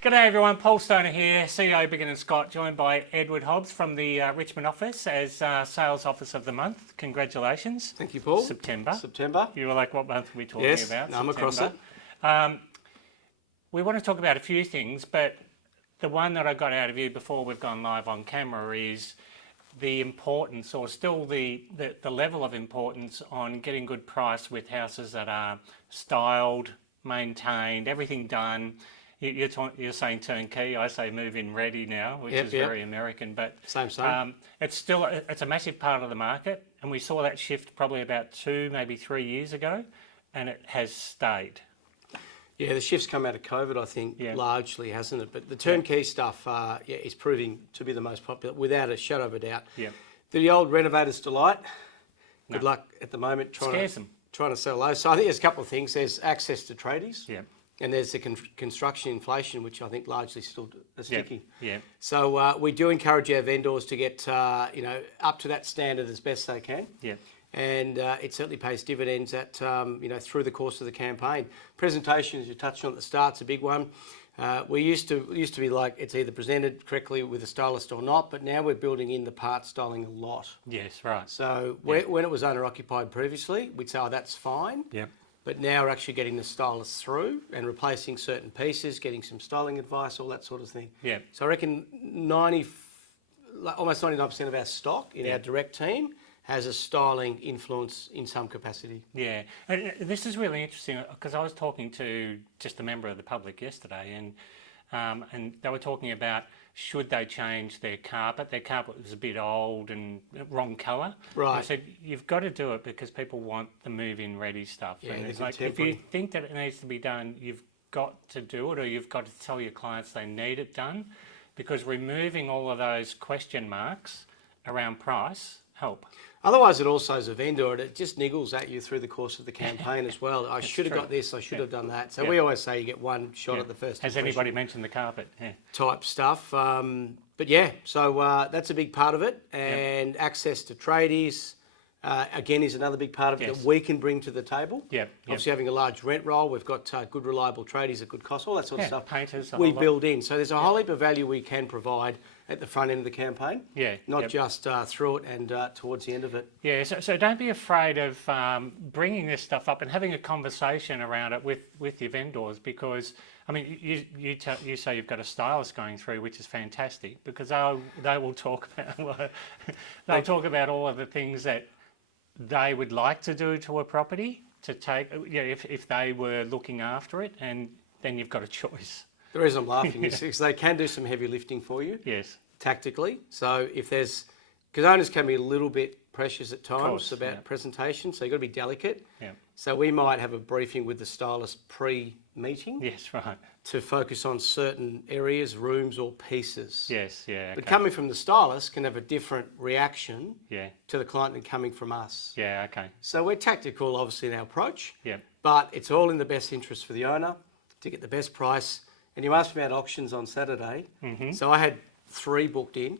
G'day everyone, Paul Stoner here, CEO BigginScott, joined by Edward Hobbs from the Richmond office as Sales Officer of the Month. Congratulations. Thank you, Paul. September. You were like, what month are we talking about? Yes, I'm across it. We want to talk about a few things, but the one that I got out of you before we've gone live on camera is the importance, or still the level of importance on getting good price with houses that are styled, maintained, everything done. You're saying turnkey, I say move-in ready now, which is very American, but same. It's a massive part of the market, and we saw that shift probably about 2, maybe 3 years ago, and it has stayed. Yeah, the shift's come out of COVID, I think, largely, hasn't it? But the turnkey stuff is proving to be the most popular, without a shadow of a doubt. Yeah. The old renovator's delight, good luck at the moment trying to sell those. So I think there's a couple of things. There's access to tradies. Yeah. And there's the construction inflation, which I think largely still is sticky. Yeah. So we do encourage our vendors to get up to that standard as best they can. Yeah. And it certainly pays dividends at through the course of the campaign. Presentations, you touched on at the start, is a big one. We used to be like it's either presented correctly with a stylist or not, but now we're building in the part styling a lot. Yes, right. So when it was owner occupied previously, we'd say, oh, that's fine. Yeah. But now we're actually getting the stylists through and replacing certain pieces, getting some styling advice, all that sort of thing. Yeah. So I reckon almost 99% of our stock in our direct team has a styling influence in some capacity. Yeah, and this is really interesting because I was talking to just a member of the public yesterday, and they were talking about should they change their carpet. Their carpet was a bit old and wrong colour. Right. And I said, you've got to do it because people want the move-in ready stuff. Yeah, and it's like, if you think that it needs to be done, you've got to do it, or you've got to tell your clients they need it done, because removing all of those question marks around price help. Otherwise, it also, as a vendor, it just niggles at you through the course of the campaign as well. I should have got this, I should have done that. So we always say you get one shot at the first Has anybody mentioned the carpet? Yeah. Type stuff. But yeah, so that's a big part of it. And access to tradies, again, is another big part of it that we can bring to the table. Obviously, having a large rent roll, we've got good, reliable tradies at good cost, all that sort of stuff. Painters, we build in. So there's a whole heap of value we can provide at the front end of the campaign. Not just through it and towards the end of it. Yeah, so don't be afraid of bringing this stuff up and having a conversation around it with your vendors, because, I mean, you say you've got a stylist going through, which is fantastic, because they will talk about, talk about all of the things that they would like to do to a property to take, if they were looking after it, and then you've got a choice. The reason I'm laughing is because they can do some heavy lifting for you. Yes. Tactically. So if there's, because owners can be a little bit precious at times about presentation, so you've got to be delicate. Yeah. So we might have a briefing with the stylist pre-meeting. Yes, right. To focus on certain areas, rooms or pieces. Yes, yeah. But coming from the stylist can have a different reaction to the client than coming from us. Yeah, okay. So we're tactical, obviously, in our approach. Yeah. But it's all in the best interest for the owner to get the best price. And you asked me about auctions on Saturday. So I had 3 booked in,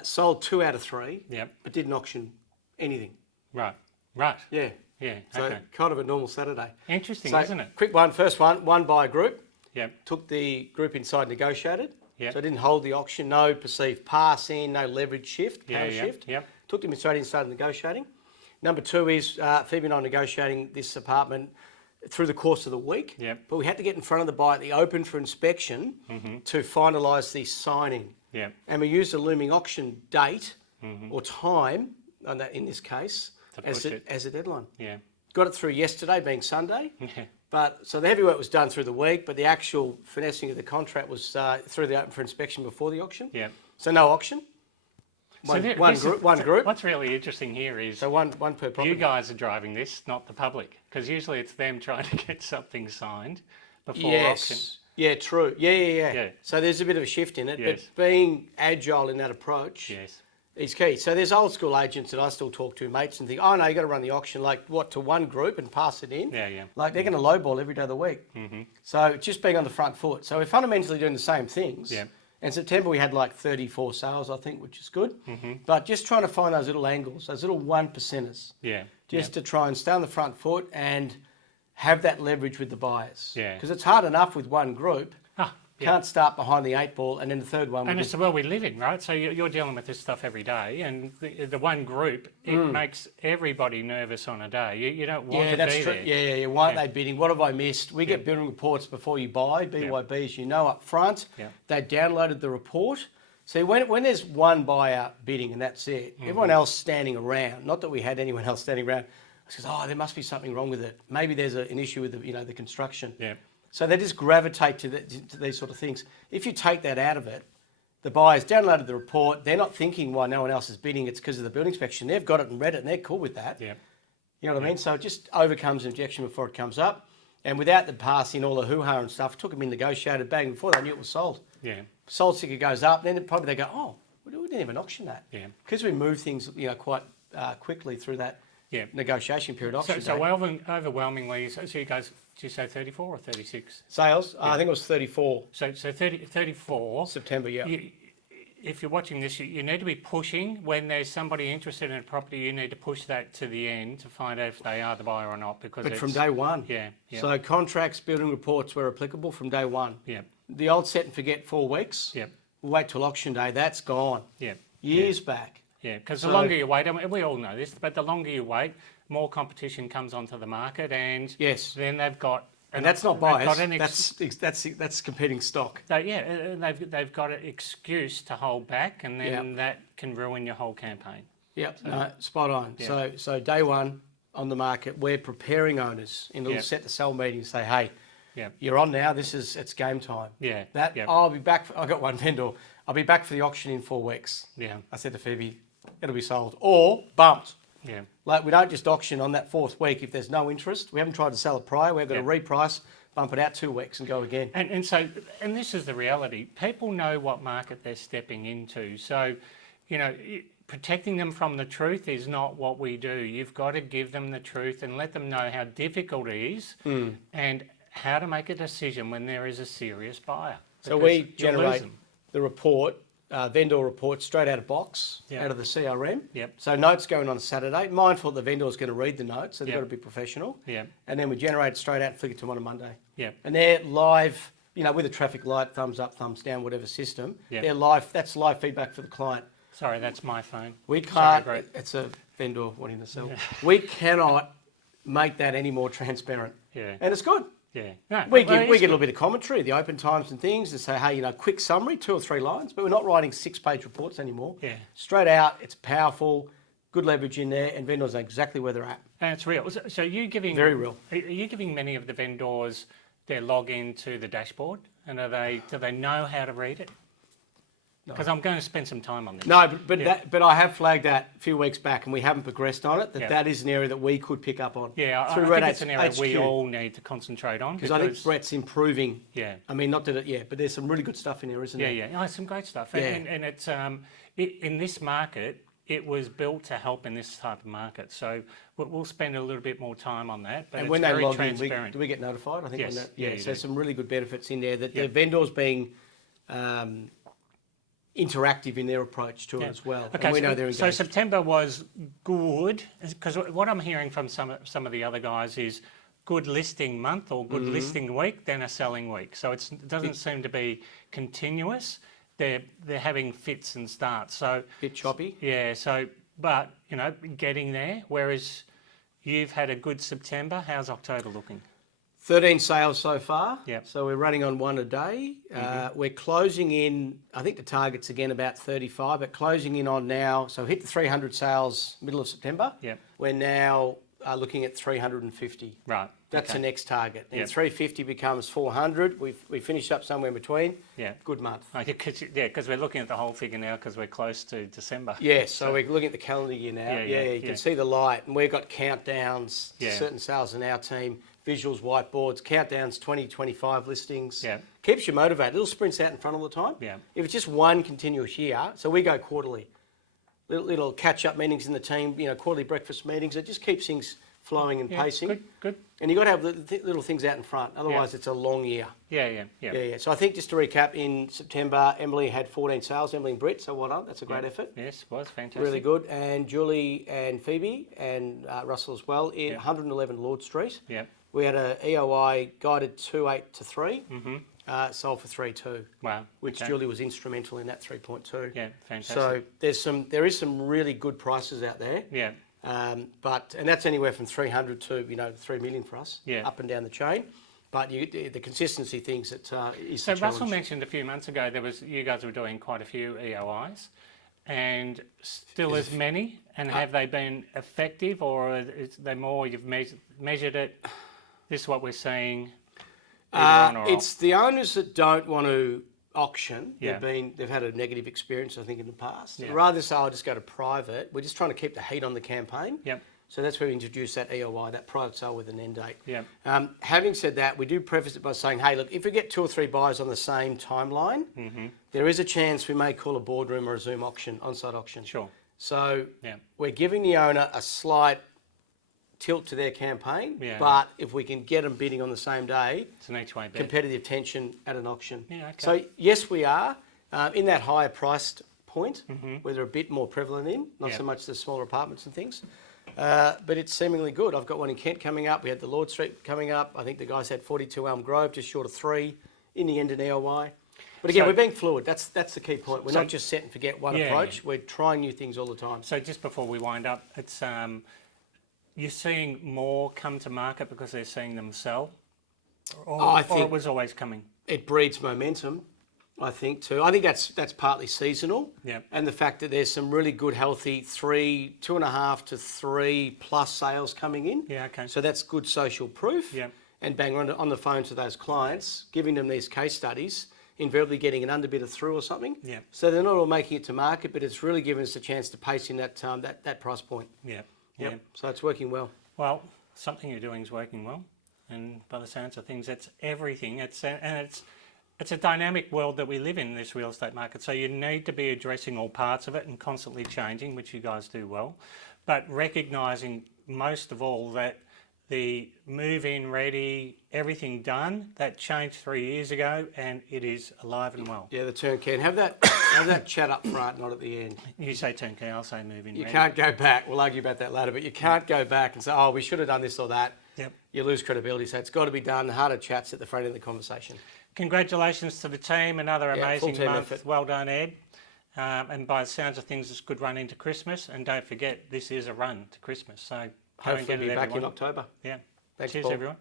sold 2 out of 3, but didn't auction anything. Right. Yeah. Yeah, so kind of a normal Saturday. Interesting, isn't it? Quick one, first one by a group. Yep. Took the group inside, negotiated. Yep. So I didn't hold the auction, no perceived pass in, no leverage shift, counter shift. Yep. Took them inside and started negotiating. Number 2 is Phoebe and I negotiating this apartment through the course of the week. Yep. But we had to get in front of the buyer at the open for inspection to finalise the signing. Yep. And we used a looming auction date or time, in this case, as a deadline. Yeah. Got it through yesterday, being Sunday. But so the heavy work was done through the week, but the actual finessing of the contract was through the open for inspection before the auction. Yeah. So no auction. One group. What's really interesting here is so one per property. You guys are driving this, not the public, because usually it's them trying to get something signed before auction. Yeah, true. Yeah. So there's a bit of a shift in it, but being agile in that approach is key. So there's old school agents that I still talk to, mates, and think, oh no, you got to run the auction to one group and pass it in. Yeah. Like they're going to lowball every day of the week. So just being on the front foot. So we're fundamentally doing the same things. Yeah. And September we had like 34 sales, I think, which is good. But just trying to find those little angles, those little 1%ers. Yeah. Just to try and stay on the front foot and have that leverage with the buyers. Yeah. Because it's hard enough with one group. Can't start behind the 8 ball and then the third one. And it's the world we live in, right? So you're dealing with this stuff every day, and the one group, it makes everybody nervous on a day. You don't want to be there. Yeah. Why aren't they bidding? What have I missed? We get building reports before you buy, BYBs, you know, up front. They downloaded the report. See, when there's one buyer bidding and that's it, everyone else standing around, not that we had anyone else standing around, says, oh, there must be something wrong with it. Maybe there's an issue with the construction. Yeah. So they just gravitate to these sort of things. If you take that out of it, the buyers downloaded the report. They're not thinking why no one else is bidding. It's because of the building inspection. They've got it and read it, and they're cool with that. Yeah. You know what I mean? So it just overcomes objection before it comes up. And without the passing all the hoo-ha and stuff, took them in, negotiated, bang, before they knew it was sold. Yeah. Sold sticker goes up, then probably they go, oh, we didn't even auction that. Yeah. Because we move things, quite quickly through that negotiation period. Auction so overwhelmingly, so you guys, did you say 34 or 36? Sales? I think it was 34. So 34. September, yeah. If you're watching this, you need to be pushing. When there's somebody interested in a property, you need to push that to the end to find out if they are the buyer or not. But from day one. Yeah. So contracts, building reports were applicable from day one. Yeah. The old set and forget 4 weeks. Yeah. We'll wait till auction day. That's gone. Yeah. Years back. Yeah, because the longer you wait, I mean, we all know this, but the longer you wait, more competition comes onto the market, and then they've got. And that's not buyers. That's competing stock. They've got an excuse to hold back, and then that can ruin your whole campaign. Yep, no, spot on. Yeah. So day one on the market, we're preparing owners in a little set to sell meeting. Say, hey, you're on now. It's game time. Yeah. I'll be back. I got one vendor. I'll be back for the auction in 4 weeks. Yeah. I said to Phoebe, it'll be sold or bumped. Yeah. Like we don't just auction on that 4th week if there's no interest. We haven't tried to sell it prior. We've got to reprice, bump it out 2 weeks and go again. And this is the reality. People know what market they're stepping into. So, protecting them from the truth is not what we do. You've got to give them the truth and let them know how difficult it is and how to make a decision when there is a serious buyer. So we generate the report, vendor report, straight out of box, out of the CRM. Yep. So notes going on Saturday. Mindful the vendor's going to read the notes, so they've got to be professional. Yep. And then we generate it straight out and flick it to them on a Monday. Yep. And they're live, with a traffic light, thumbs up, thumbs down, whatever system. Yep. They're live. That's live feedback for the client. Sorry, that's my phone. We can't. It's a vendor wanting to sell. We cannot make that any more transparent. Yeah. And it's good. Yeah. No, we get a little bit of commentary, the open times and things, and say, hey, quick summary, 2 or 3 lines, but we're not writing 6-page reports anymore. Yeah. Straight out, it's powerful, good leverage in there, and vendors know exactly where they're at. And it's real. So you're giving... Very real. Are you giving many of the vendors their login to the dashboard? And do they know how to read it? Because I'm going to spend some time on this. No, but I have flagged that a few weeks back, and we haven't progressed on it. That is an area that we could pick up on. Yeah, I think it's an area we all need to concentrate on. Because I think Brett's improving. Yeah. I mean, not that it yet, but there's some really good stuff in there, isn't there? Yeah. No, some great stuff. Yeah. And it's in this market, it was built to help in this type of market. So we'll spend a little bit more time on that. But and it's when they very log transparent. in, do we get notified? I think. Yes. So there's some really good benefits in there that the vendors being interactive in their approach to it as well. Okay, and we know they're engaged. So September was good, because what I'm hearing from some of the other guys is good listing month or good listing week, then a selling week. So it doesn't seem to be continuous. They're having fits and starts. So bit choppy. Yeah. So, but getting there. Whereas you've had a good September. How's October looking? 13 sales so far. Yep. So we're running on 1 a day. We're closing in, I think the target's again about 35, but closing in on now, so hit the 300 sales middle of September. Yep. We're now looking at 350. Right. That's the next target. And Yep. 350 becomes 400. We finished up somewhere in between. Yeah. Good month. Because we're looking at the whole figure now because we're close to December. Yeah, so we're looking at the calendar year now. You can see the light. And we've got countdowns to certain sales in our team. Visuals, whiteboards, countdowns, 20, 25 listings. Yeah. Keeps you motivated. Little sprints out in front all the time. Yeah. If it's just one continuous year, so we go quarterly. Little catch-up meetings in the team, quarterly breakfast meetings. It just keeps things flowing and pacing. Good. And you've got to have the little things out in front. Otherwise, it's a long year. Yeah. So I think just to recap, in September, Emily had 14 sales, Emily and Britt, so well done. That's a great effort. Yes, was fantastic. Really good. And Julie and Phoebe and Russell as well in 111 Lord Street. Yep. We had a EOI guided 2.8 to 3. Sold for 3.2. Wow. Which Julie was instrumental in that 3.2. Yeah, fantastic. So there is some really good prices out there. Yeah. And that's anywhere from 300 to 3 million for us. Yeah. Up and down the chain. But the consistency things that is so the challenge. Russell mentioned a few months ago you guys were doing quite a few EOIs, and still as many. And have they been effective, or is they more you've measured it? This is what we're seeing. It's the owners that don't want to auction. Yeah. They've had a negative experience, I think, in the past. Yeah. Rather say, I'll just go to private. We're just trying to keep the heat on the campaign. Yep. So that's where we introduced that EOI, that private sale with an end date. Yep. Having said that, we do preface it by saying, hey, look, if we get 2 or 3 buyers on the same timeline, there is a chance we may call a boardroom or a Zoom auction, on-site auction. Sure. So we're giving the owner a slight tilt to their campaign, but if we can get them bidding on the same day, it's an each way bet. Competitive tension at an auction. Yeah, okay. So yes, we are in that higher priced point, where they're a bit more prevalent in, not so much the smaller apartments and things, but it's seemingly good. I've got one in Kent coming up. We had the Lord Street coming up. I think the guys had 42 Elm Grove, just short of 3 in the end in EOI. But again, we're being fluid. That's the key point. We're not just set and forget one approach. Yeah. We're trying new things all the time. So just before we wind up, it's you're seeing more come to market because they're seeing them sell, or it was always coming. It breeds momentum, I think too. I think that's partly seasonal, and the fact that there's some really good, healthy 2.5 to 3 plus sales coming in. Yeah, okay. So that's good social proof. Yeah. And bang on the phone to those clients, giving them these case studies, invariably getting an underbidder through or something. Yeah. So they're not all making it to market, but it's really given us a chance to pace in that price point. Yeah. Yep. So it's working well. Well, something you're doing is working well, and by the sounds of things, it's everything. It's a dynamic world that we live in this real estate market. So you need to be addressing all parts of it and constantly changing, which you guys do well, but recognising most of all that the move-in ready, everything done, that changed 3 years ago, and it is alive and well. Yeah, the turnkey. And have that chat up front, not at the end. You say turnkey, I'll say move-in ready. You can't go back. We'll argue about that later, but you can't go back and say, oh, we should have done this or that. Yep. You lose credibility. So it's got to be done. Harder chats at the front of the conversation. Congratulations to the team. Another amazing month. Effort. Well done, Ed. And by the sounds of things, it's a good run into Christmas. And don't forget, this is a run to Christmas. So hopefully be back in October. Yeah. Thanks, Cheers, Paul. everyone.